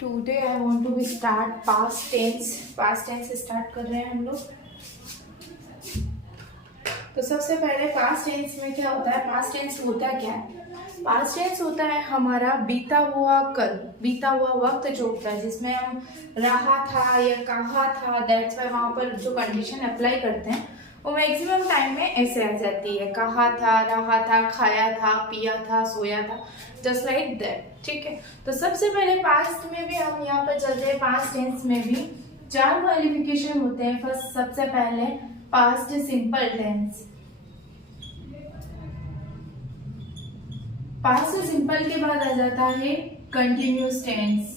Today I want to start past tense. Past tense start कर रहे हैं हम लोग। तो सबसे पहले पास्ट टेंस में क्या होता है? पास्ट टेंस होता क्या है? पास्ट टेंस होता है हमारा बीता हुआ कल, बीता हुआ वक्त जो होता है, जिसमें हम रहा था या कहा था, दैट्स वाई वहां पर जो कंडीशन अप्लाई करते हैं वो मैक्सिमम टाइम में ऐसे आ जाती है, कहा था, रहा था, खाया था, पिया था, सोया था, जस्ट लाइक दैट। ठीक है, तो सबसे पहले पास्ट में भी हम यहाँ पर चलते हैं। पास्ट टेंस में भी 4 क्वालिफिकेशन होते हैं। फर्स्ट सबसे पहले past simple tense. Past simple के बाद आ जाता है कंटिन्यूअस टेंस।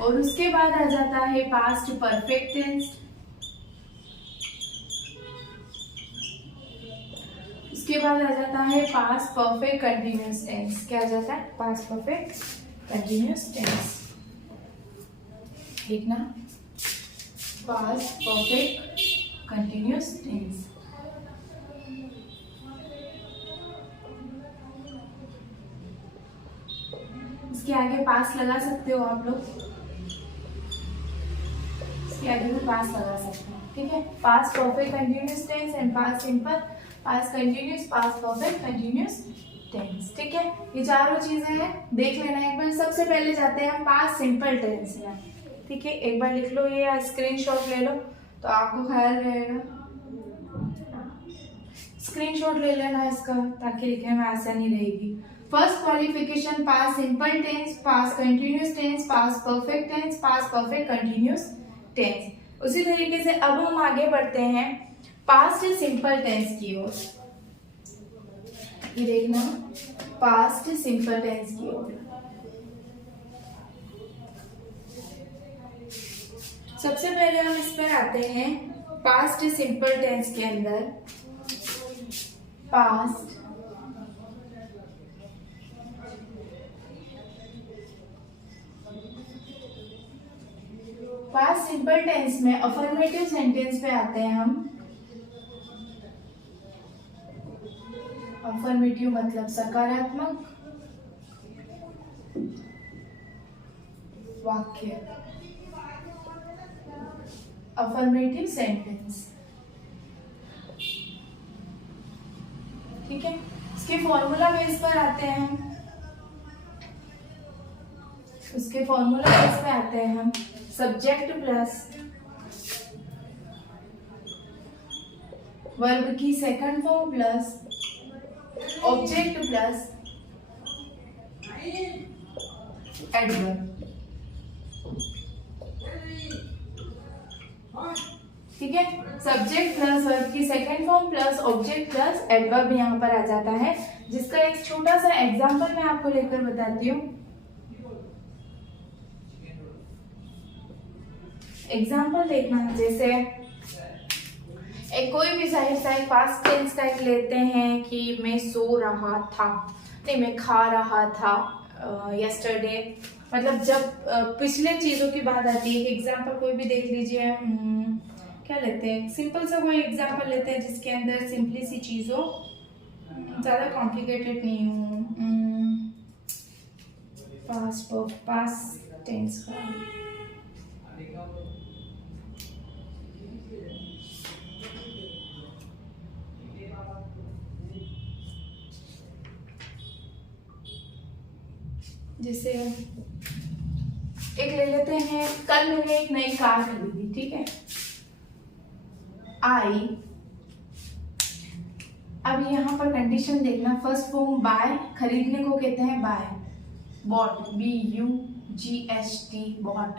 और उसके बाद आ जाता है पास्ट परफेक्ट टेंस। उसके बाद आ जाता है पास्ट परफेक्ट कंटिन्यूअस टेंस। क्या आ जाता है? Past perfect continuous tense. लिखना, पास्ट परफेक्ट कंटिन्यूअस टेंस। इसके आगे पास लगा सकते हो आप लोग, इसके आगे भी पास लगा सकते हैं। ठीक है, past perfect continuous tense and past simple, past continuous, past perfect continuous tense. ठीक है, ये चारों चीजें हैं, देख लेना एक बार। सबसे पहले जाते हैं हम पास्ट सिंपल टेंस में। ठीक है, एक बार लिख लो ये या स्क्रीनशॉट ले लो तो आपको ख्याल रहेगा। स्क्रीनशॉट ले लेना इसका ताकि लिखने में आसानी रहेगी। First qualification past simple tense, past continuous tense, past perfect tense, past perfect continuous tense. उसी तरीके से अब हम आगे बढ़ते हैं पास्ट सिंपल टेंस की ओर। ये देखना, पास्ट सिंपल टेंस की ओर। सबसे पहले हम इस पर आते हैं पास्ट सिंपल टेंस के अंदर। पास्ट सिंपल टेंस में अफर्मेटिव सेंटेंस पे आते हैं हम। अफर्मेटिव मतलब सकारात्मक वाक्य, अफर्मेटिव सेंटेंस। ठीक है, इसके फॉर्मूला बेस पर आते हैं हम। उसके फॉर्मूला बेस पे आते हैं हम। सब्जेक्ट प्लस वर्ब की second form plus object plus adverb. ठीक है, सब्जेक्ट प्लस वर्ब की second form plus object plus adverb यहाँ पर आ जाता है, जिसका एक छोटा सा एग्जांपल मैं आपको लेकर बताती हूँ। एग्जांपल देखना, जैसे एक कोई भी साइड पास्ट टेंस का लेते हैं कि मैं सो रहा था, नहीं मैं खा रहा था यस्टरडे, मतलब जब पिछले चीजों की बात आती है। एग्जांपल कोई भी देख लीजिए, क्या लेते हैं? सिंपल सा कोई एग्जांपल लेते हैं जिसके अंदर सिंपली सी चीज हो, ज्यादा कॉम्प्लिकेटेड नहीं हो। पास्ट टेंस का जैसे एक ले लेते हैं, कल मैंने एक नई कार खरीदी। ठीक है, आई, अब यहाँ पर कंडीशन देखना। फर्स्ट फॉर्म बाय, खरीदने को कहते हैं बाय, बॉट, BUGHT बॉट।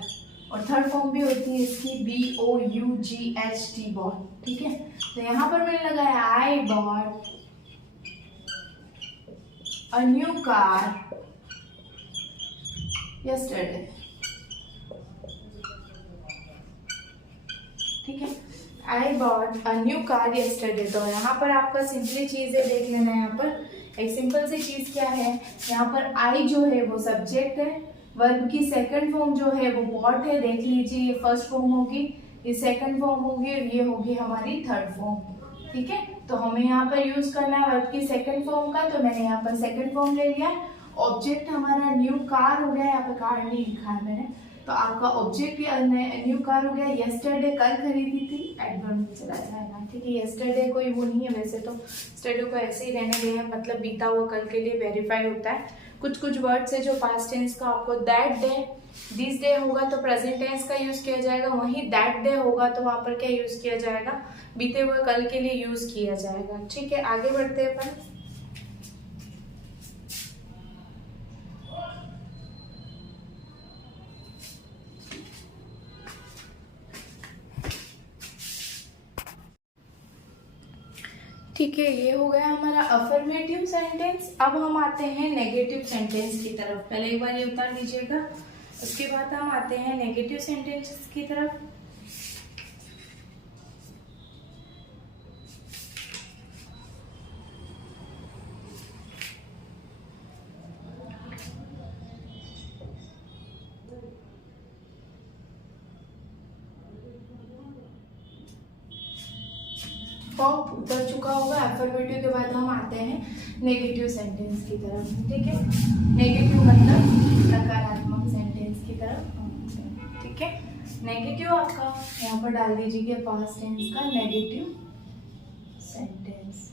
और थर्ड फॉर्म भी होती है इसकी BOUGHT बॉट। ठीक है, तो यहाँ पर मैंने लगाया I bought a new car yesterday। ठीक है, I bought a new car yesterday। तो यहाँ पर आपका सिंपली चीज है, देख लेना। यहाँ पर एक सिंपल सी चीज क्या है, यहाँ पर I जो है वो सब्जेक्ट है, वर्ब की सेकंड फॉर्म जो है वो बॉट है। देख लीजिए, ये फर्स्ट फॉर्म होगी, ये सेकंड फॉर्म होगी और ये होगी हमारी थर्ड फॉर्म। ठीक है, तो हमें यहाँ पर यूज करना है वर्ब की सेकंड फॉर्म का, तो मैंने यहाँ पर सेकंड फॉर्म ले लिया। ऑब्जेक्ट हमारा न्यू कार हो गया, यहाँ पे कार नहीं लिखा है मैंने, तो आपका ऑब्जेक्ट न्यू कार हो गया। यस्टरडे कल खरीदी थी, एडवर्ब में चला जाएगा, ठीक है। यस्टरडे कोई वो नहीं है वैसे तो, स्टडी को ऐसे ही रहने गए हैं, मतलब बीता हुआ कल के लिए वेरीफाई होता है। कुछ वर्ड्स है जो पास्ट टेंस का आपको दैट डे, दिस डे होगा तो प्रेजेंट टेंस का यूज किया जाएगा, वहीं दैट डे होगा तो वहां पर क्या यूज किया जाएगा, बीते हुए कल के लिए यूज किया जाएगा, ठीक है। आगे बढ़ते हैं अपन। ठीक है, ये हो गया हमारा अफर्मेटिव सेंटेंस। अब हम आते हैं नेगेटिव सेंटेंस की तरफ। पहले एक बार ये उतार लीजिएगा, उसके बाद हम आते हैं नेगेटिव सेंटेंसेस की तरफ। उतर चुका होगा अफर्मेटिव के बाद हम आते हैं नेगेटिव सेंटेंस की तरफ, ठीक है। नेगेटिव मतलब नकारात्मक सेंटेंस की तरफ, ठीक है। नेगेटिव आपका यहाँ पर डाल दीजिए पास्ट टेंस का नेगेटिव सेंटेंस।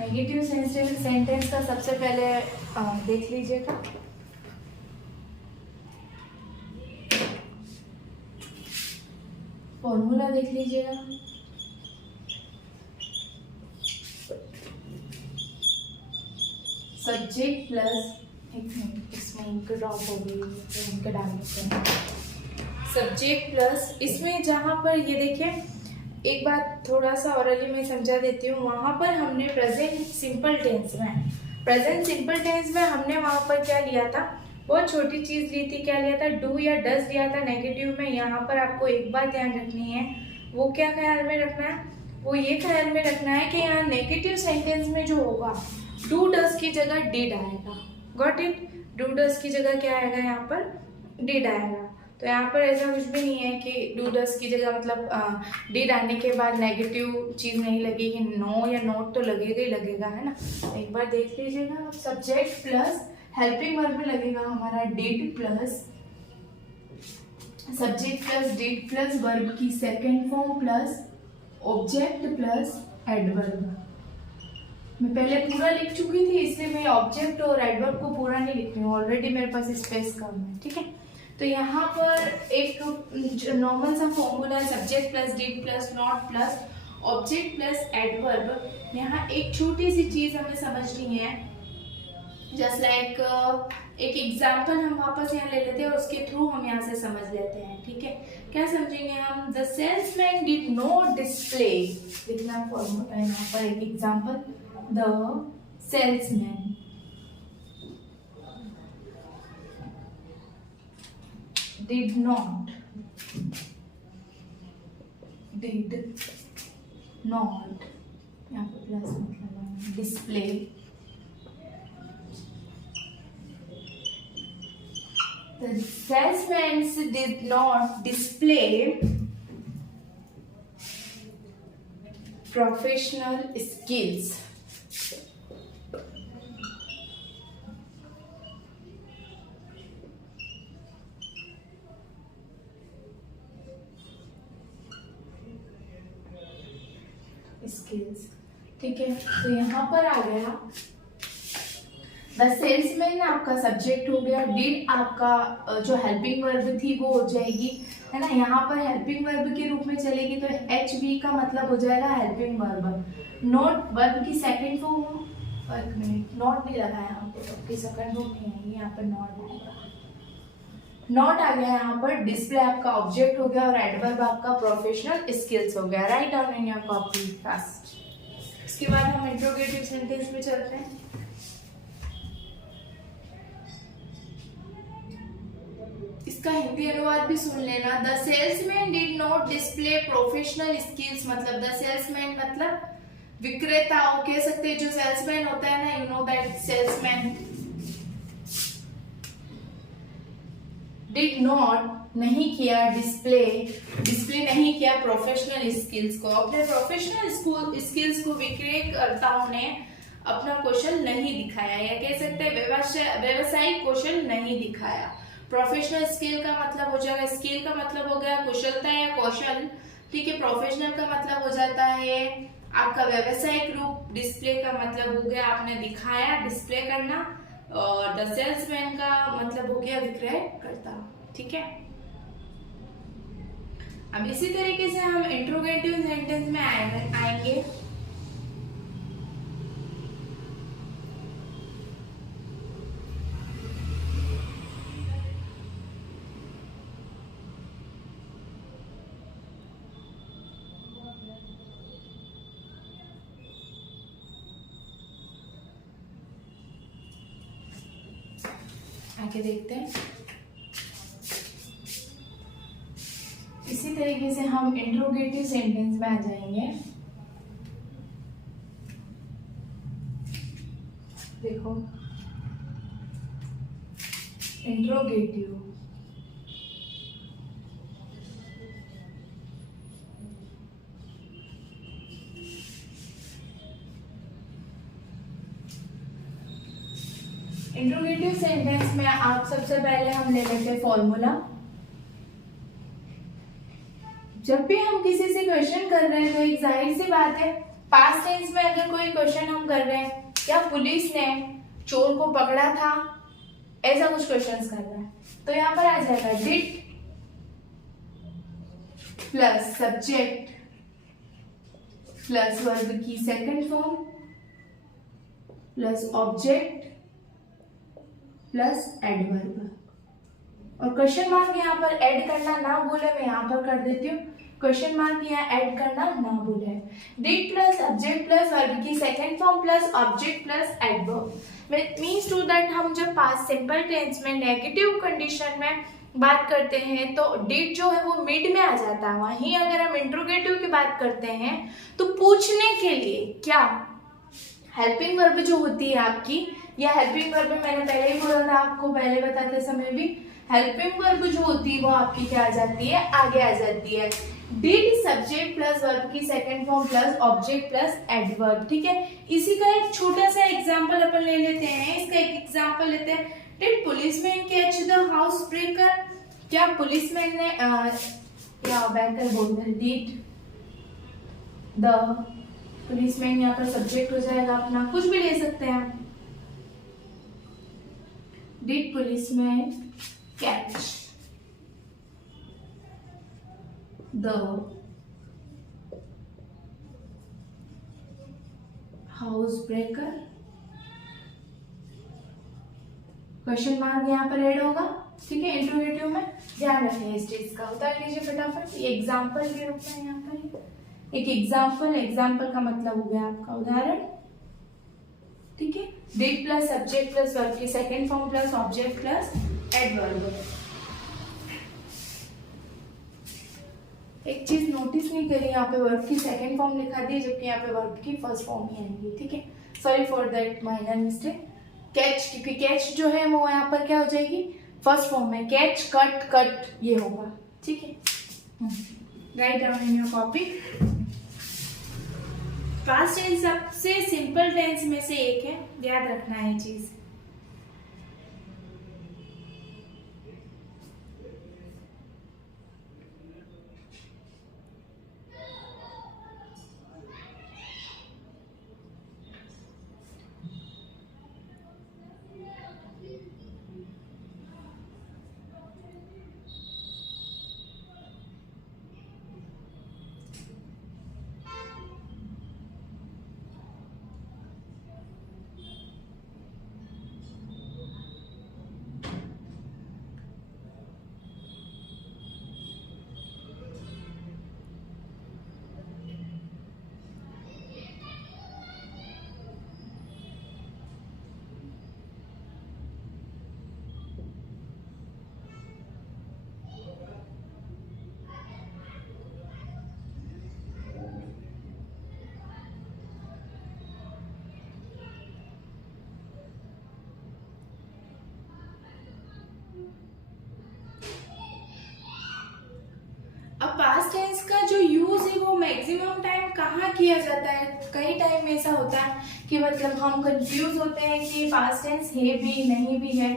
नेगेटिव सेंटेंस का सबसे पहले देख लीजिएगा, फॉर्मूला देख लीजिएगा। सब्जेक्ट प्लस, एक मिनट इसमें इंक ड्रॉप हो गई तो इंक डाल देते हैं। सब्जेक्ट प्लस इसमें जहां पर ये देखिए, एक बात थोड़ा सा औरली में समझा देती हूँ। वहां पर हमने प्रेजेंट सिंपल टेंस में हमने वहां पर क्या लिया था, बहुत छोटी चीज ली थी। क्या लिया था, डू या डज लिया था नेगेटिव में। यहाँ पर आपको एक बात ध्यान रखनी है, वो क्या ख्याल में रखना है, वो ये ख्याल में रखना है कि यहाँ नेगेटिव सेंटेंस में जो होगा डू डज की जगह डिड आएगा। गॉट इट, डू डज की जगह क्या आएगा, यहाँ पर डिड आएगा। तो यहाँ पर ऐसा कुछ भी नहीं है कि डू डज की जगह मतलब डिड आने के बाद नेगेटिव चीज नहीं लगेगी, नो या नोट तो लगेगा ही लगेगा, है ना। एक बार देख लीजिएगा, सब्जेक्ट प्लस हेल्पिंग वर्ब में लगेगा हमारा did plus subject plus did plus verb की second form plus object plus adverb. मैं पहले पूरा लिख चुकी थी, इसलिए मैं ऑब्जेक्ट और एडवर्ब को पूरा नहीं लिख रही हूँ, ऑलरेडी मेरे पास स्पेस कम है, ठीक है। तो यहाँ पर एक नॉर्मल सा फॉर्मूला है, subject plus did plus not plus object plus adverb. यहाँ एक छोटी सी चीज हमें समझनी है, जस्ट लाइक एक एग्जाम्पल हम वापस यहाँ ले लेते हैं और उसके थ्रू हम यहाँ से समझ लेते हैं, ठीक है। क्या समझेंगे हम, the salesman did not display, लिखना फॉर्मूला यहाँ पर एक example, the salesman did not यहाँ पर प्लस मतलब display the salesman did not display professional skills. ठीक है, तो यहाँ पर आ गया द सेल्समैन आपका सब्जेक्ट हो गया, डिड आपका जो हेल्पिंग वर्ब थी वो हो जाएगी, है ना। यहाँ पर हेल्पिंग वर्ब के रूप में चलेगी तो एच बी का मतलब हो जाएगा हेल्पिंग वर्ब। नॉट वर्ब की सेकंड फॉर्म, एक मिनट, नॉट नहीं लगा यहाँ पे, तो सेकंड फॉर्म नहीं आएगी, यहाँ पर नॉट आएगा। नॉट आ गया यहाँ पर, डिस्प्ले आपका ऑब्जेक्ट हो गया और एडवर्ब आपका प्रोफेशनल स्किल्स हो गया। Write down in your copy fast. इसके बाद हम इंट्रोगेटिव सेंटेंस में चलते हैं। इसका हिंदी अनुवाद भी सुन लेना। The salesman did not display professional skills, मतलब द सेल्समैन मतलब विक्रेता, वो कह सकते हैं जो सेल्समैन होता है ना, you know that salesman did not नहीं किया, डिस्प्ले डिस्प्ले नहीं किया प्रोफेशनल स्किल्स को, अपने प्रोफेशनल स्किल्स को विक्रेताओं ने अपना कौशल नहीं दिखाया, या कह सकते हैं व्यवसायिक कौशल नहीं दिखाया। प्रोफेशनल स्किल का मतलब हो जाएगा, स्किल का मतलब हो गया कुशलता या कौशल, ठीक है। प्रोफेशनल का मतलब हो जाता है आपका व्यवसायिक रूप, डिस्प्ले का मतलब हो गया आपने दिखाया, डिस्प्ले करना, और द सेल्समैन का मतलब हो गया विक्रय करता, ठीक है। अब इसी तरीके से हम इंट्रोगेटिव सेंटेंस में आएंगे। आगे देखते हैं। इसी तरीके से हम इंट्रोगेटिव सेंटेंस में आ जाएंगे। देखो इंट्रोगेटिव, इंट्रोगेटिव सेंटेंस में आप सबसे पहले हम ले लेते हैं फॉर्मूला। जब भी हम किसी से क्वेश्चन कर रहे हैं तो एक जाहिर सी बात है, पास्ट टेंस में अगर कोई क्वेश्चन हम कर रहे हैं, क्या पुलिस ने चोर को पकड़ा था, ऐसा कुछ क्वेश्चन कर रहे हैं, तो यहाँ पर आ जाएगा did plus subject plus verb की second form plus object plus adverb, और क्वेश्चन मार्क यहाँ पर ऐड करना ना भूले, मैं यहाँ पर कर देती हूँ, क्वेश्चन मार्क यहाँ ऐड करना ना भूले। Did plus object plus verb की second form plus object plus adverb, means to that हम जब पास्ट सिंपल टेंस में नेगेटिव कंडीशन में बात करते हैं तो डिड जो है वो मिड में आ जाता है। वहीं अगर हम इंट्रोगेटिव की बात करते हैं तो पूछने के लिए क्या हेल्पिंग वर्ब जो होती है आपकी, या हेल्पिंग वर्ब मैंने पहले ही बोला था आपको, पहले बताते समय भी, हेल्पिंग वर्ब जो होती है वो आपकी क्या आ जाती है, आगे आ जाती है। डिड सब्जेक्ट प्लस वर्ब की second form plus object plus adverb, ठीक है। इसी का एक छोटा सा एग्जांपल अपन ले लेते हैं, इसका एक एग्जांपल लेते हैं। Did policeman catch the house breaker, क्या पुलिसमैन ने या बैंकर बोल रहे, डिड द पुलिसमैन, यहाँ पर सब्जेक्ट हो जाएगा अपना, कुछ भी ले सकते हैं हम। Did policeman catch the house breaker, question mark यहाँ पर ऐड होगा, ठीक है। इंट्रोगेटिव में ध्यान रखें इस चीज का, उतार लीजिए फटाफट। ये एग्जाम्पल के रूप में यहाँ पर एक एग्जाम्पल का मतलब हो गया आपका उदाहरण, ठीक है। Did plus subject plus verb की second form plus object plus adverb. एक चीज नोटिस नहीं करी, यहाँ पे वर्ब की सेकंड फॉर्म लिखा दी जबकि यहाँ पे वर्ब की फर्स्ट फॉर्म ही आएगी, ठीक है। Sorry for that minor mistake. Catch, क्योंकि कैच जो है वो यहाँ पर क्या हो जाएगी, फर्स्ट फॉर्म में, कैच कट कट ये होगा, ठीक है। Write down in your copy. Past tense सबसे सिंपल टेंस में से एक है, याद रखना है चीज। अब पास्ट टेंस मैक्सिमम टाइम कहाँ किया जाता है? कई टाइम में ऐसा होता है कि मतलब हम कंफ्यूज होते हैं कि पास्ट टेंस है भी नहीं भी है।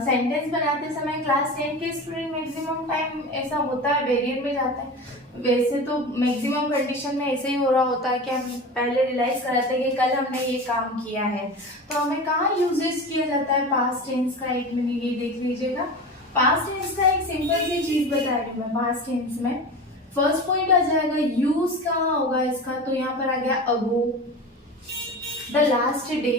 सेंटेंस बनाते समय क्लास 10 के स्टूडेंट मैक्सिमम टाइम ऐसा होता है, वेरिएट में जाता है। वैसे तो मैक्सिमम कंडीशन में ऐसे ही हो रहा होता है कि हम पहले रियलाइज कराते हैं कि कल हमने ये काम किया है। तो हमें कहाँ यूजेस किया जाता है पास्ट टेंस का? एक मिनट ये देख लीजिएगा। पास्ट टेंस का एक सिंपल सी चीज बता रही हूँ मैं। पास्ट टेंस में फर्स्ट पॉइंट आ जाएगा यूज कहाँ होगा इसका, तो यहाँ पर आ गया ago, the last day,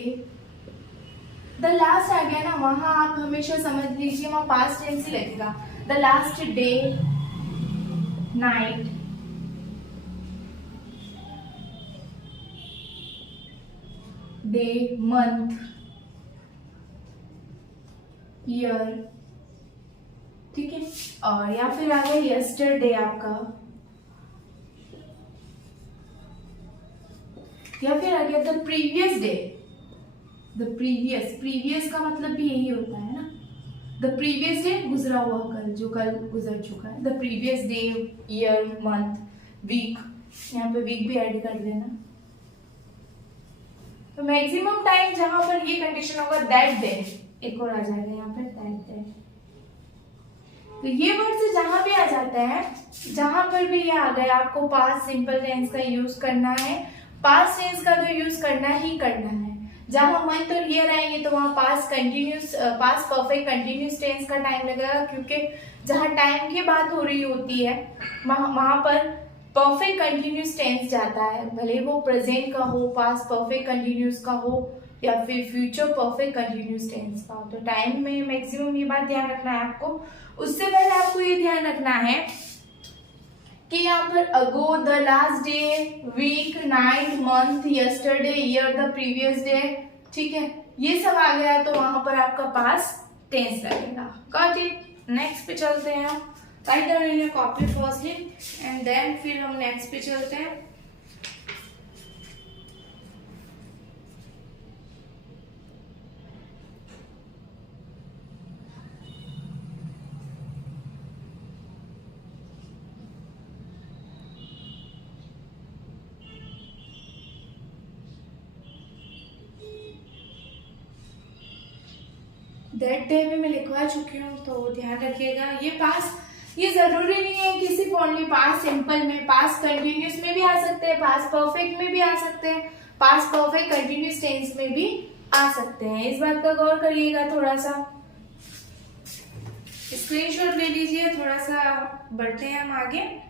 the last आ गया ना, वहां आप हमेशा समझ लीजिए वहां पास्ट टेंस ही लगेगा। The last day, night, day, month, year, ठीक है। और या फिर आ गया यस्टरडे आपका, या फिर आ गया the previous day. The previous का मतलब भी यही होता है ना, द प्रीवियस डे गुजरा हुआ कल, जो कल गुजर चुका है। The previous day, year, month, week, यहाँ पे वीक भी ऐड कर देना। तो मैक्सिमम टाइम जहां पर ये कंडीशन होगा दैट डे, एक और आ जाएगा यहाँ पर दैट डे। तो ये वर्ड से जहां भी आ जाता है, जहां पर भी ये आ गया, आपको पास्ट सिंपल टेंस का यूज करना है। पास्ट टेंस का तो यूज करना ही करना है। जहां मंथ और ईयर आएंगे तो वहां past continuous, past perfect continuous tense का टाइम लगेगा, क्योंकि जहां टाइम की बात हो रही होती है वहां पर परफेक्ट कंटिन्यूस टेंस जाता है, भले वो प्रेजेंट का हो, पास्ट परफेक्ट कंटिन्यूस का हो, या फिर फ्यूचर परफेक्ट कंटिन्यूस टेंस का हो। तो टाइम में मैक्सिमम ये बात ध्यान रखना है आपको। उससे पहले आपको ये ध्यान रखना है कि यहाँ पर ago, the last day, week, night, month, yesterday, year, the previous day, ठीक है, ये सब आ गया तो वहां पर आपका पास्ट टेंस लगेगा। Got it? नेक्स्ट पे चलते हैं हम। Write down in your copy firstly and then फिर हम नेक्स्ट पे चलते हैं। दैट डे में मैं लिखवा चुकी हूँ, तो ध्यान रखिएगा। ये जरूरी नहीं है कि सिर्फ ओनली पास्ट सिंपल में, पास्ट कंटिन्यूस में भी आ सकते हैं, पास्ट परफेक्ट में भी आ सकते हैं, पास्ट परफेक्ट कंटिन्यूस टेंस में भी आ सकते हैं। इस बात का गौर करिएगा। थोड़ा सा स्क्रीनशॉट ले लीजिए। थोड़ा सा बढ़ते हैं हम आगे।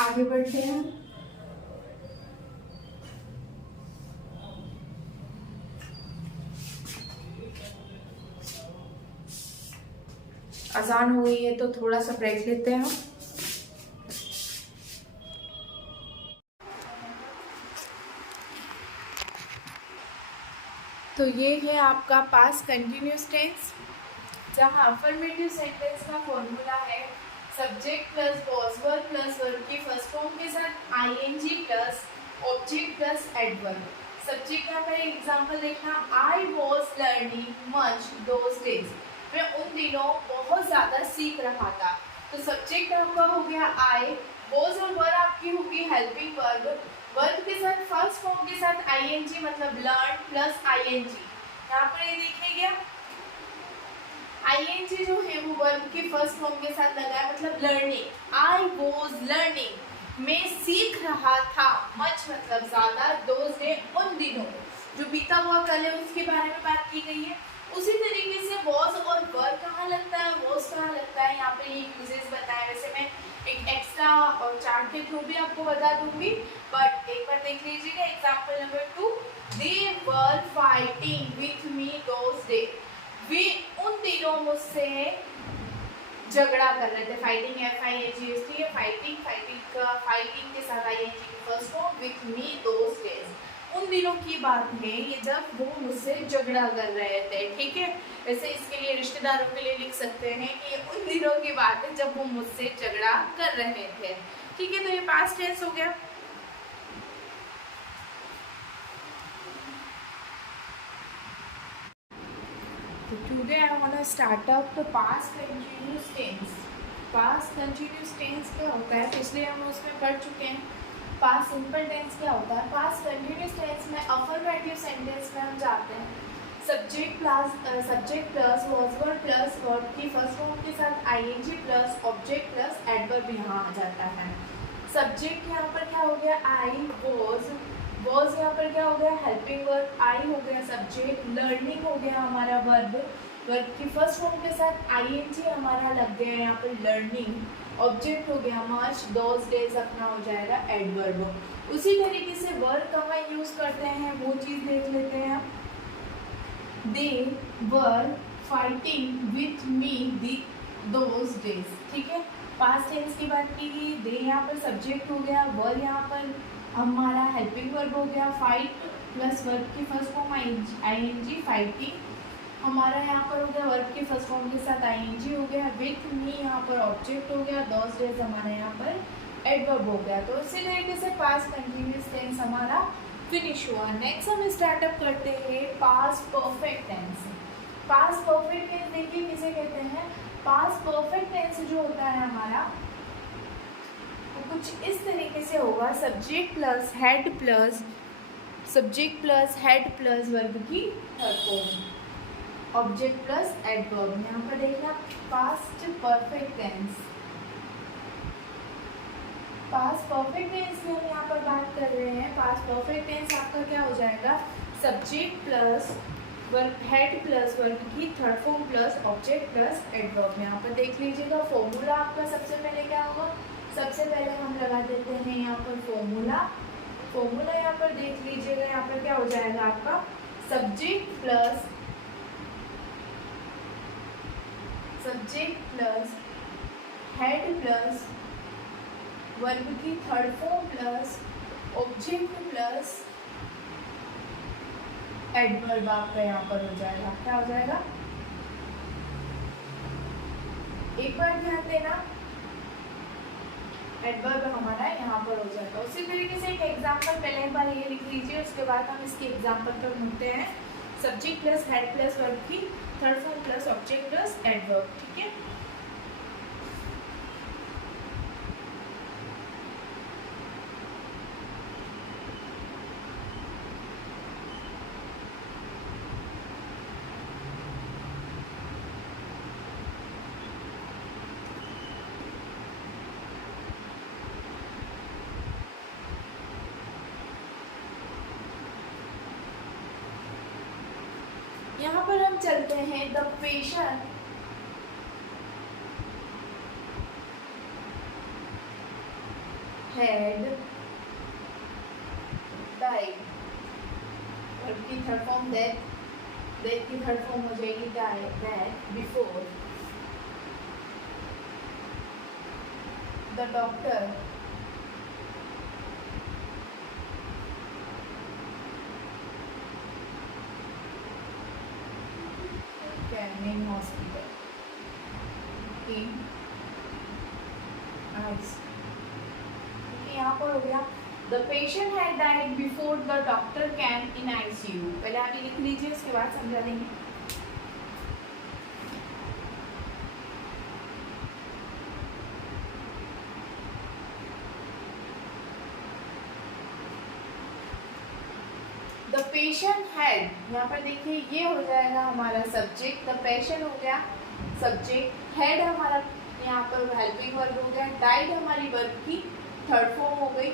आगे बढ़ते हैं। अजान हो गई है तो थोड़ा सा ब्रेक लेते हैं हम। तो ये है आपका पास्ट कंटिन्यूस टेंस, जहाँ अफर्मेटिव सेंटेंस का फॉर्मूला है subject plus was verb plus verb की फर्स्ट फॉर्म के साथ ING plus object plus adverb. Subject यहाँ पर एग्जांपल देखना, I was learning much those days, मैं उन दिनों बहुत ज़्यादा सीख रहा था। तो सब्जेक्ट आपका हो गया आई, वॉज और वर्ब आपकी होगी हेल्पिंग वर्ब, वर्ब के साथ फर्स्ट फॉर्म के साथ आईएनजी मतलब लर्न प्लस आईएनजी। यहाँ पर ये देखिए आईएनजी जो है वो वर्ब के फर्स्ट फॉर्म के साथ लगा है, मतलब लर्निंग। आई वॉज लर्निंग, मैं सीख रहा था, मच मतलब ज्यादा, दोज डे उन दिनों, जो बीता हुआ कल है उसके बारे में बात की गई है। उसी तरीके से वॉज और वर्ब कहाँ लगता है, वॉज कहाँ लगता है, यहाँ पे ये यूजेस बताए। वैसे मैं एक एक्स्ट्रा और चार्ट के थ्रू भी आपको बता दूंगी, बट एक बार देख लीजिएगा। Example number 2, they were fighting with me those day, वे उन दिनों मुझसे झगड़ा कर रहे थे। फाइटिंग FING है, फाइटिंग के साथ ING की first form, with me those days, उन दिनों की बात है ये जब वो मुझसे झगड़ा कर रहे थे, ठीक है। वैसे इसके लिए रिश्तेदारों के लिए लिख सकते हैं कि ये उन दिनों की बात है जब वो मुझसे झगड़ा कर रहे थे, ठीक है। तो ये पास्ट टेंस हो गया। So today I want to start up the past continuous tense. Past continuous tense क्या होता है, पिछले हम उसमें पढ़ चुके हैं। पास्ट सिंपल टेंस क्या होता है, पास्ट कंटिन्यूस टेंस में अफर्मेटिव सेंटेंस में हम जाते हैं subject plus was verb plus verb की फर्स्ट फॉर्म के साथ ING plus object plus adverb यहाँ आ जाता है। सब्जेक्ट यहाँ पर क्या हो गया, आई वॉज यहाँ पर क्या हो गया, हेल्पिंग वर्ब, आई हो गया सब्जेक्ट, लर्निंग हो गया हमारा वर्ब की फर्स्ट फॉर्म के साथ आईएनजी हमारा लग गया यहाँ पर लर्निंग, ऑब्जेक्ट हो गया मच, दोज डेज अपना हो जाएगा एडवर्ब। उसी तरीके से वर्ब कहाँ यूज करते हैं वो चीज़ देख लेते हैं। They were fighting with me those days, ठीक है। पास्ट टेंस की बात की गई, दे यहाँ पर सब्जेक्ट हो गया, वर्ब यहाँ पर हमारा हेल्पिंग वर्ब हो गया, फाइट प्लस वर्ब की फर्स्ट फॉर्म आईएनजी फाइटिंग हमारा यहाँ पर हो गया, वर्ब की फर्स्ट फॉर्म के साथ आईएनजी हो गया, विथ मी यहाँ पर ऑब्जेक्ट हो गया, दोज डेज हमारे यहाँ पर एडवर्ब हो गया। तो इसी तरीके से पास्ट कंटिन्यूअस टेंस हमारा फिनिश हुआ। नेक्स्ट हम स्टार्टअप करते हैं past perfect tense. Past perfect tense देखिए किसे कहते हैं, पास्ट परफेक्ट टेंस जो होता है हमारा वो कुछ इस तरीके से होगा, subject plus had plus verb की third form, object plus adverb. यहाँ पर देखना past perfect tense, past perfect tense की हम यहाँ पर बात कर रहे हैं। पास्ट परफेक्ट टेंस आपका क्या हो जाएगा, subject plus verb had plus verb की third form plus object plus adverb. यहाँ पर देख लीजिएगा फॉर्मूला आपका सबसे पहले क्या होगा, सबसे पहले हम लगा देते हैं यहाँ पर फॉर्मूला यहाँ पर देख लीजिएगा, यहाँ पर क्या हो जाएगा आपका subject plus had plus verb की third form plus object plus adverb आपका यहाँ पर हो जाएगा। क्या हो जाएगा, एक बार ध्यान देना, एडवर्ब हमारा यहाँ पर हो जाएगा। उसी तरीके से एक एग्जांपल पहले एक बार ये लिख लीजिए, उसके बाद हम इसके एग्जांपल पर मिलते हैं। Subject plus had plus verb की third form plus object plus adverb, ठीक है। यहाँ पर हम चलते हैं the patient had died, verb की थर्ड फॉर्म डेथ की थर्ड फॉर्म हो जाएगी death before the doctor in hospital in ICU। यहाँ पर हो गया the patient had died before the doctor came in ICU। पहले आप ये लिख लीजिए, उसके बाद समझा देंगे। द पेशेंट हैड, यहाँ पर देखिए ये हो जाएगा हमारा सब्जेक्ट, द पेशेंट हो गया सब्जेक्ट, हैड हमारा यहाँ पर हेल्पिंग वर्ब हो गया, डाइड हमारी वर्ब की थर्ड फॉर्म हो गई,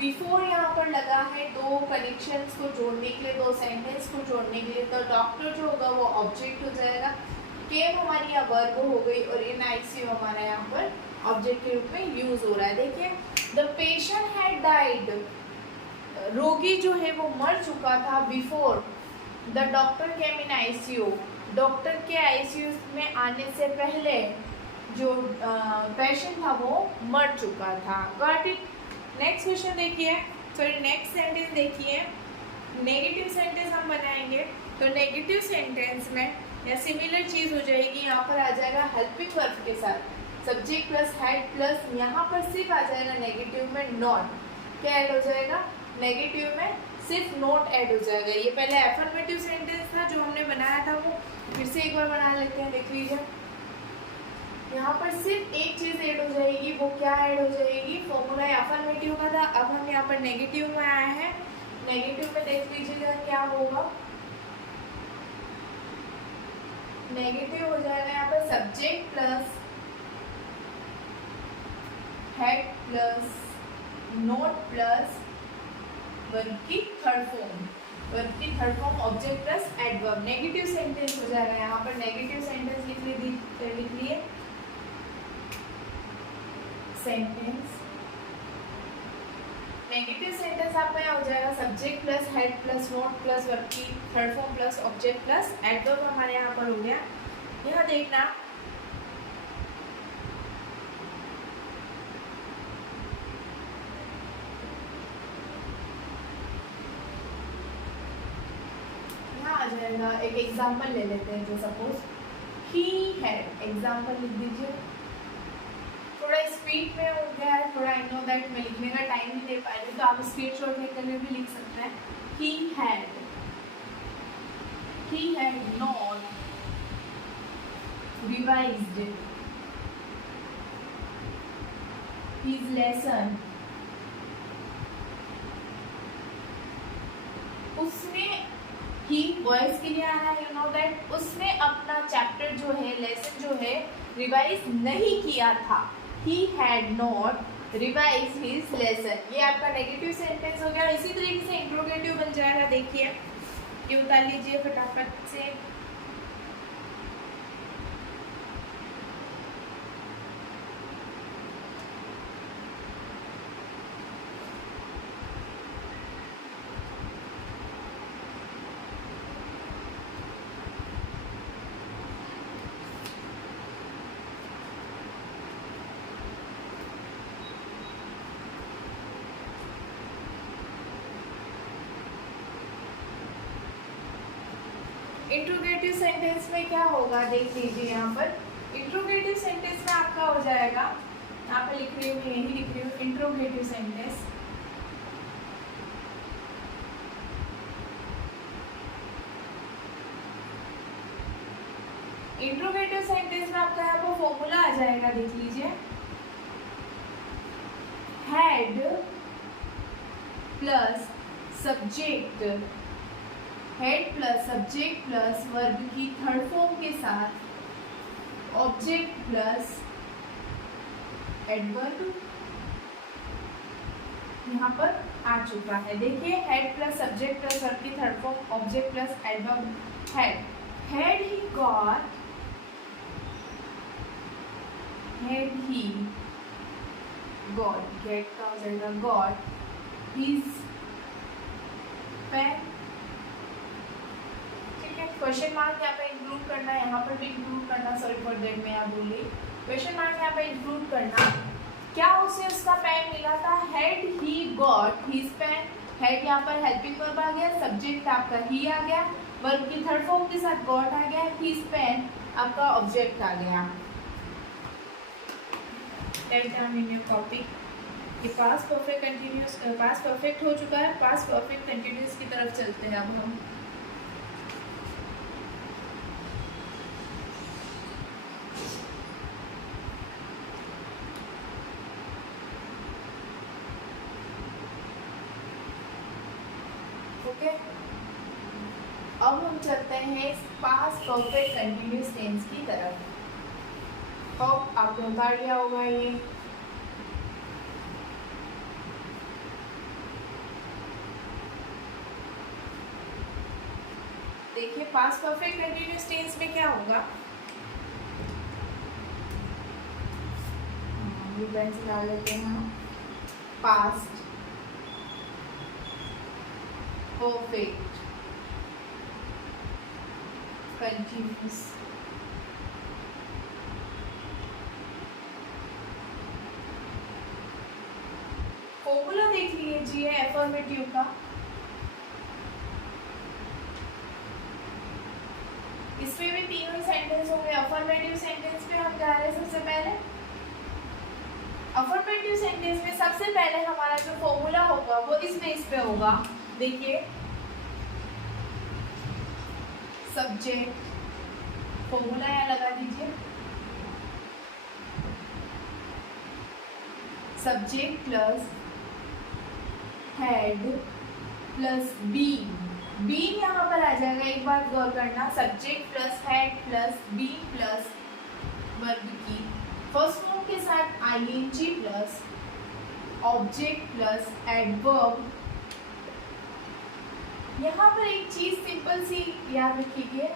बिफोर यहाँ पर लगा है दो कनेक्शंस को जोड़ने के लिए, दो सेंटेंस को जोड़ने के लिए, तो डॉक्टर जो होगा वो ऑब्जेक्ट हो जाएगा, केम हमारी यहाँ वर्ब हो गई और इन आईसीयू हमारा यहाँ पर ऑब्जेक्ट के रूप में यूज हो रहा है। देखिए द पेशेंट हैड डाइड, रोगी जो है वो मर चुका था, before the doctor came in ICU, doctor के आईसीयू में आने से पहले जो पेशेंट था वो मर चुका था। Got it. नेक्स्ट क्वेश्चन देखिए, सॉरी नेक्स्ट सेंटेंस देखिए, नेगेटिव सेंटेंस हम बनाएंगे तो नेगेटिव सेंटेंस में या सिमिलर चीज हो जाएगी, यहाँ पर आ जाएगा हेल्पिंग वर्ब के साथ सब्जेक्ट प्लस हेड प्लस, यहाँ पर सिर्फ आ जाएगा नेगेटिव में नॉट, क्या ऐड हो जाएगा, नेगेटिव में सिर्फ नोट ऐड हो जाएगा। ये पहले एफर्मेटिव सेंटेंस था जो हमने बनाया था, वो फिर से एक बार बना लेते हैं, देख लीजिए। यहाँ पर सिर्फ एक चीज ऐड हो जाएगी, वो क्या ऐड हो जाएगी, फॉर्मूला एफर्मेटिव का था, अब हम यहाँ पर नेगेटिव में आए हैं। नेगेटिव में देख लीजिएगा क्या होगा, नेगेटिव हो जाएगा यहाँ पर subject plus had plus not plus verb की third form object plus adverb, negative sentence हो जाएगा। यहाँ पर नेगेटिव सेंटेंस लिख लिए सेंटेंस, नेगेटिव सेंटेंस आपका यहाँ हो जाएगा subject plus had plus not plus verb की third form plus object plus adverb हमारे यहाँ पर हो गया। यहाँ देखना आ जाएगा, एक एग्जाम्पल ले लेते हैं, जो सपोज ही हैड, एग्जाम्पल लिख दीजिए। थोड़ा स्पीड में हो गया है, थोड़ा आई नो दैट मैं लिखने का टाइम नहीं दे पा रही, तो आप स्क्रीनशॉट लेकर भी लिख सकते हैं। He had not revised his lesson, उसने ही वॉइस के लिए आ रहा है, यू नो दैट उसने अपना चैप्टर जो है, लेसन जो है, रिवाइज नहीं किया था। He had not revise his lesson, ये आपका नेगेटिव सेंटेंस हो गया। इसी तरीके से इंट्रोगेटिव बन जाएगा, देखिए ये उतार लीजिए फटाफट से। इंट्रोगेटिव सेंटेंस में क्या होगा, देख लीजिए यहाँ पर। इंट्रोगेटिव सेंटेंस में आपका हो जाएगा, यहाँ पे लिख रही हूँ, मैं यही लिख रही हूँ, इंट्रोगेटिव सेंटेंस। इंट्रोगेटिव सेंटेंस में आपका यहाँ पर फॉर्मूला आ जाएगा, देख लीजिए। Head plus subject, head plus subject plus verb की थर्ड फॉर्म के साथ ऑब्जेक्ट प्लस एडवर्ब यहाँ पर आ चुका है। देखिए had plus subject plus verb की third form object plus adverb had, had he got, had he got, get का हो जाएगा got his pen, question mark यहाँ पे इंक्लूड करना, यहाँ पर भी इंक्लूड करना, सॉरी फॉर दैट मैं यहाँ बोली, क्वेश्चन मार्क यहाँ पे इंक्लूड करना। क्या उसे उसका पेन मिला था, had he got his pen, had यहाँ पर हेल्पिंग वर्ब आ गया, सब्जेक्ट आपका ही आ गया, वर्ब की थर्ड फॉर्म के साथ गॉट आ गया, हिज पेन आपका ऑब्जेक्ट आ गया। Write down in your copy. ये past perfect continuous, past perfect हो चुका है, पास्ट परफेक्ट कंटिन्यूस की तरफ चलते हैं अब हम। ओके, अब हम चलते हैं पास्ट परफेक्ट कंटिन्यूस टेंस की तरफ। होप आपने उतार लिया होगा ये। देखिए पास्ट परफेक्ट कंटिन्यूस टेंस में क्या होगा, ये पेंसिल डाल लेते हैं। पास्ट परफेक्ट कंटिन्यूस, फॉर्मूला देख लीजिए एफर्मेटिव का। इसमें भी तीनों ही सेंटेंस होंगे। अफर्मेटिव सेंटेंस पे हम जा रहे हैं। सबसे पहले अफर्मेटिव सेंटेंस में सबसे पहले हमारा जो फॉर्मूला होगा वो इसमें इस पे होगा। देखिए सब्जेक्ट, फॉर्मूला यहाँ लगा दीजिए, subject plus had plus been. Been यहाँ पर आ जाएगा, एक बात गौर करना, subject plus had plus been plus verb की फर्स्ट फॉर्म के साथ ING plus object plus adverb. यहाँ पर एक चीज सिंपल सी याद रखिए,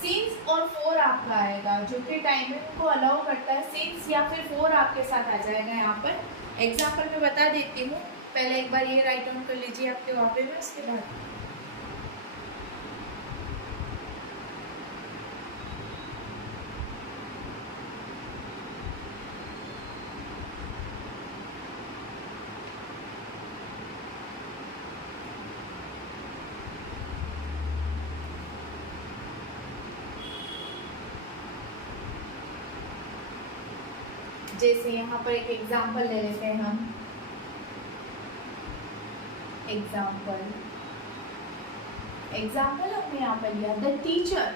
सिंस और फॉर आपका आएगा, जो कि टाइमिंग को अलाउ करता है। सिंस या फिर फॉर आपके साथ आ जाएगा। यहाँ पर एग्जाम्पल में बता देती हूँ, पहले एक बार ये राइट डाउन कर लीजिए आपके कॉपी में, उसके बाद जैसे यहाँ पर एक एग्जाम्पल ले लेते हैं हम। एग्जाम्पल हमने यहाँ पर लिया द टीचर।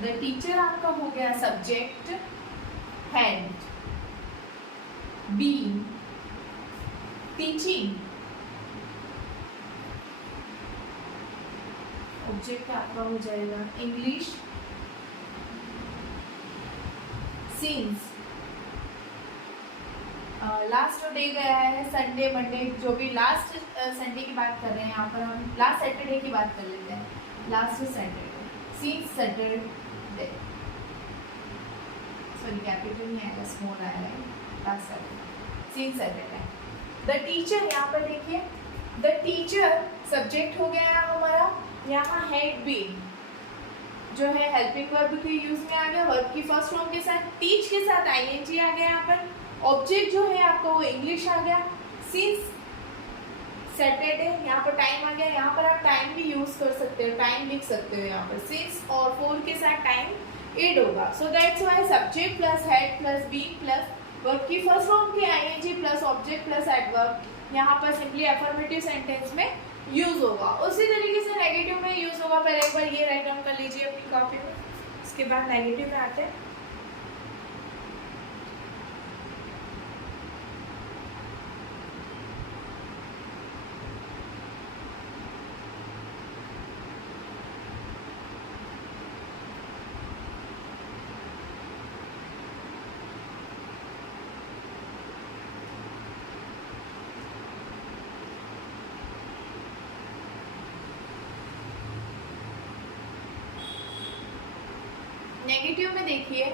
द टीचर आपका हो गया subject, had, been, teaching, object आपका हो जाएगा इंग्लिश, सिंस। लास्ट डे गया है संडे मंडे, जो भी लास्ट संडे की बात कर रहे हैं, यहाँ पर हम लास्ट सैटरडे की बात कर लेते हैं। Last Saturday, since Saturday, sorry capital नहीं आएगा, स्मॉल आएगा, last Saturday, since Saturday. The teacher, यहाँ पर देखिए द टीचर सब्जेक्ट हो गया है हमारा। यहाँ हेड बीन जो है हेल्पिंग वर्ब के यूज में आ गया, वर्ब की फर्स्ट फॉर्म के साथ, टीच के साथ आईएनजी आ गया यहाँ पर। ऑब्जेक्ट जो है आपका वो इंग्लिश आ गया। सिंस सैटरडे, यहाँ पर टाइम आ गया। यहाँ पर आप टाइम भी यूज कर सकते हो, टाइम लिख सकते हो यहाँ पर। सिंस और फोर के साथ टाइम एड होगा। So that's why subject plus had plus been plus verb की फर्स्ट फॉर्म की ING plus object plus adverb यहाँ पर सिंपली अफर्मेटिव सेंटेंस में यूज होगा। उसी तरीके से नेगेटिव में यूज होगा। पहले एक बार ये राइट डाउन कर लीजिए अपनी कॉपी में, उसके बाद नेगेटिव में आते हैं। नेगेटिव में देखिए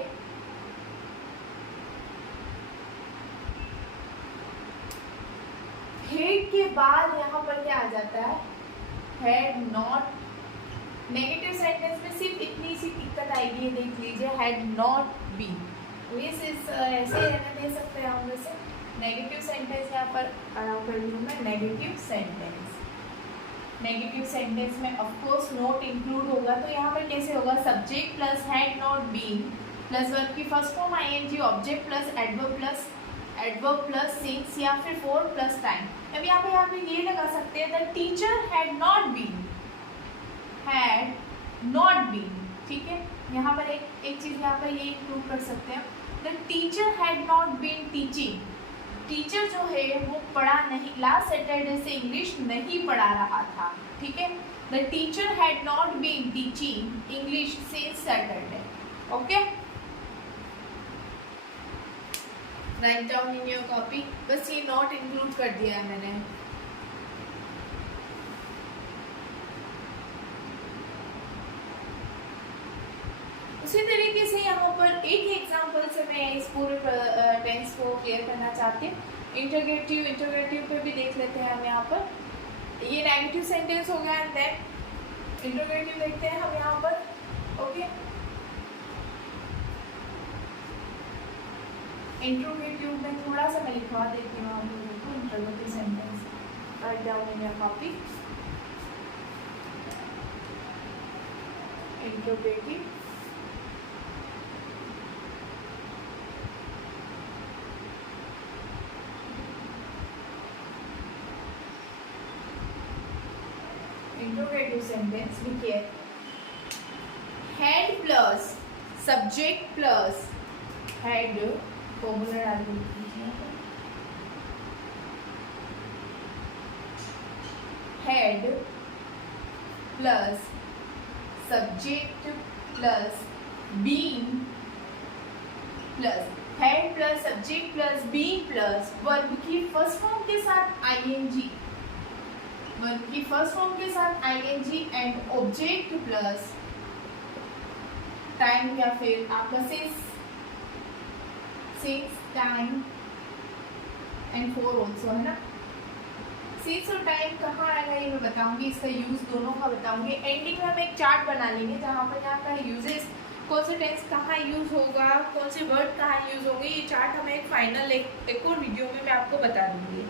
हेड के बाद यहाँ पर क्या आ जाता है, हैड नॉट। नेगेटिव सेंटेंस में सिर्फ इतनी सी दिक्कत आएगी, ये देख लीजिए, हैड नॉट बीन। ऐसे रहने दे सकते हैं हम। जैसे नेगेटिव सेंटेंस यहाँ पर अलाउ कर दूँ मैं, नेगेटिव सेंटेंस। नेगेटिव सेंटेंस में ऑफ कोर्स नॉट इंक्लूड होगा, तो यहाँ पर कैसे होगा, subject plus had not been plus verb की first form ING, object plus adverb plus since या फिर फॉर प्लस टाइम। अब यहाँ पे ये लगा सकते हैं the teacher had not been, ठीक है। यहाँ पर एक चीज यहाँ पर ये इंक्लूड कर सकते हैं, the teacher had not been teaching. Teacher जो है वो पढ़ा नहीं, लास्ट सैटरडे से इंग्लिश नहीं पढ़ा रहा था, ठीक है। The teacher had not been teaching English since Saturday. Okay, write down in your copy. बस ये नॉट इंक्लूड कर दिया है मैंने। उसी तरीके से यहाँ पर एक एग्जांपल से मैं इस पूरे टेंस को क्लियर करना चाहती हूँ। इंटरोगेटिव पे भी देख लेते हैं हम। यहाँ पर ये नेगेटिव सेंटेंस हो गया, देन इंटरोगेटिव देखते हैं हम यहाँ पर। ओके, इंटरोगेटिव में थोड़ा सा मैं लिखवा देती हूँ आप लोगों को। को interrogative sentence. Write down in your copy. Interrogative sentence लिखिए। Had plus subject plus had, formula डाल दीजिए। Had plus subject plus being plus had plus subject plus being plus verb की फर्स्ट फॉर्म के साथ आईएनजी, वर्ब की first form के साथ ING and object plus time या फिर आपका since time and for also है ना। सिंस और टाइम कहाँ आएगा ये मैं बताऊंगी, इसका यूज दोनों का बताऊंगी। एंडिंग में हम एक चार्ट बना लेंगे जहाँ पर यहाँ का यूजेस, कौन से टेंस कहाँ यूज होगा, कौन से वर्ड कहाँ यूज होंगे, ये चार्ट हमें एक फाइनल एक और वीडियो में मैं आपको बता दूंगी।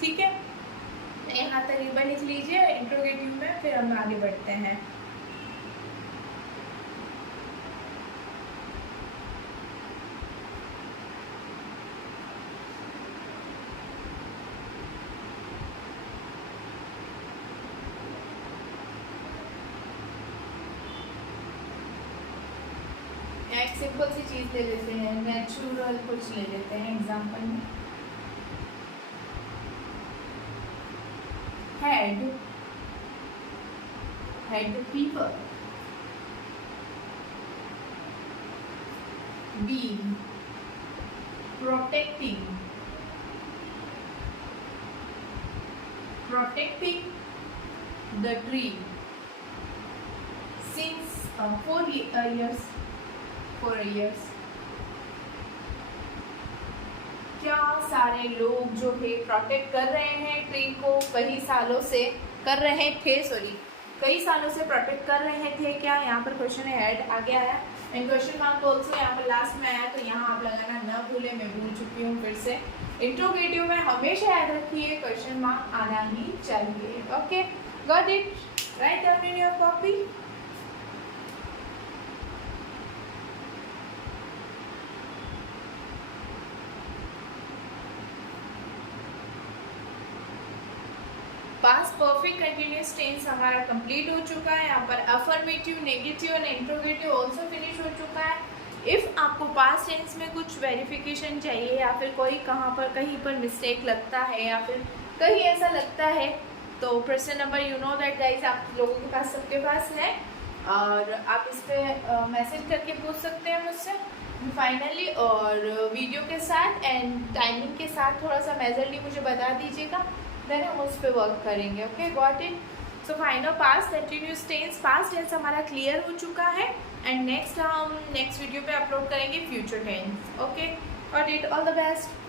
ठीक है, यहाँ तक एक बार लिख लीजिए इंट्रोगेटिव में, फिर हम आगे बढ़ते हैं। एक सिंपल सी चीज ले लेते हैं, नेचुरल कुछ ले लेते हैं एग्जांपल में। had people been protecting the tree since 4 years. क्या सारे लोग जो है प्रोटेक्ट कर रहे हैं ट्री को, कई सालों से कर रहे थे, कई सालों से प्रोटेक्ट कर रहे थे क्या। यहाँ पर क्वेश्चन हेड आगे आया एंड क्वेश्चन मार्क ऑल्सो यहाँ पर लास्ट में आया, तो यहाँ आप लगाना न भूले, मैं भूल चुकी हूँ फिर से। इंट्रोगेटिव में हमेशा याद रखिए क्वेश्चन मार्क आना ही चाहिए। Okay, got it, write down in your copy. Past perfect continuous tense हमारा कंप्लीट हो चुका है। यहाँ पर अफर्मेटिव, नेगेटिव और इंट्रोगेटिव ऑल्सो फिनिश हो चुका है। इफ़ आपको पास्ट टेंस में कुछ वेरिफिकेशन चाहिए या फिर कोई कहीं पर मिस्टेक लगता है या फिर कहीं ऐसा लगता है, तो प्रश्न number you know that guys आप लोगों के पास, सबके पास है, और आप इस पर मैसेज करके पूछ सकते हैं मुझसे फाइनली, और वीडियो के साथ एंड टाइमिंग के साथ थोड़ा सा मेजरली मुझे बता दीजिएगा, देन हम उस पर वर्क करेंगे। Okay, got it. So final past continuous tense, past tense हमारा क्लियर हो चुका है एंड नेक्स्ट हम नेक्स्ट वीडियो पे अपलोड करेंगे future tense. Okay, got it, all the best.